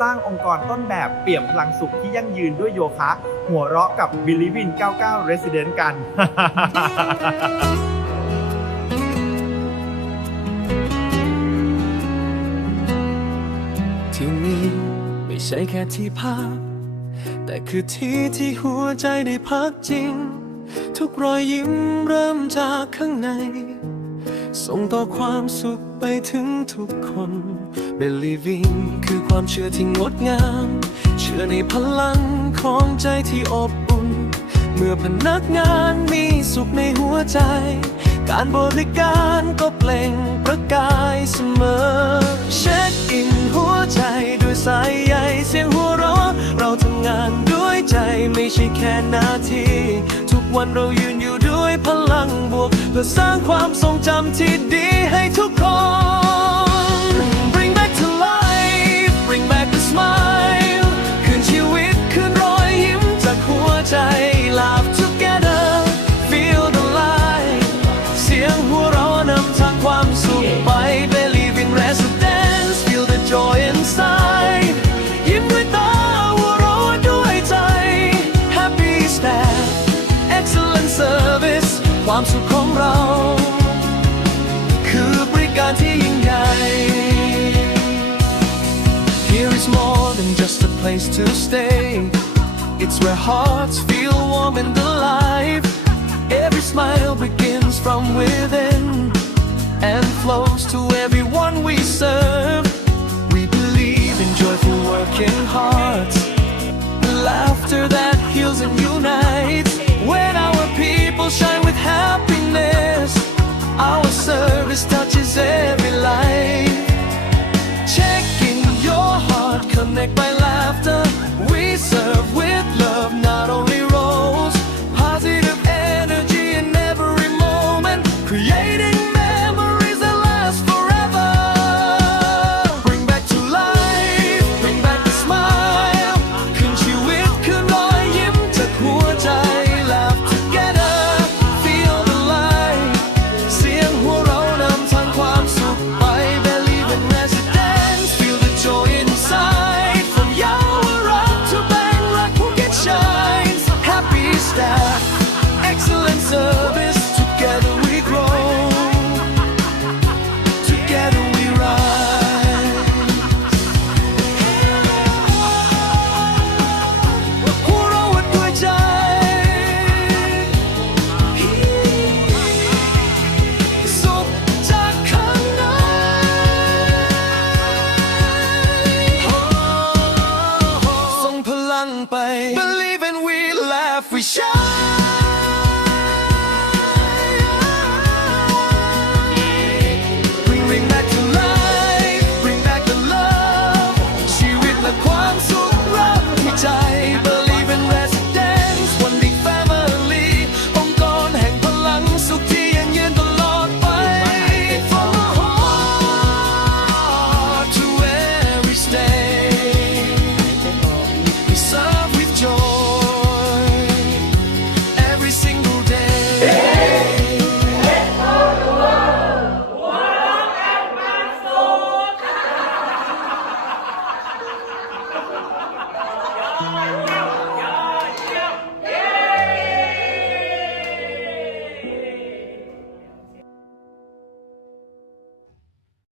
สร้างองค์กรต้นแบบเปี่ยมพลังสุขที่ยั่งยืนด้วยโยคะ หัวเราะกับ b i l i v i n 99 Resident กัน ที่นี่ไม่ใช่แค่ที่พัก แต่คือที่ที่หัวใจได้พักจริง ทุกรอยยิ้มเริ่มจากข้างใน ส่งต่อความสุขไปถึงทุกคน Believing คือความเชื่อที่งดงาม เชื่อในพลังของใจที่อบอุ่น เมื่อพนักงานมีสุขในหัวใจ การบริการก็เปล่งประกายเสมอ เช็คอินหัวใจด้วยสายใยเสียงหัวเราะเราทำงานด้วยใจไม่ใช่แค่หนาที ทุกวันเรายืนอยู่ พลังบวก เพื่อสร้างความทรงจำที่ดีให้ทุกคน ความสุขของเรา คือบริการที่ยิ่งใหญ่ Here is more than just a place to stay. It's where hearts feel warm and alive. Every smile begins from within and flows to everyone we serve. Service Together we grow Together we rise หัวเราะด้วยใจสุขจากข้างในส่งพลังไป Believe and we laugh we shine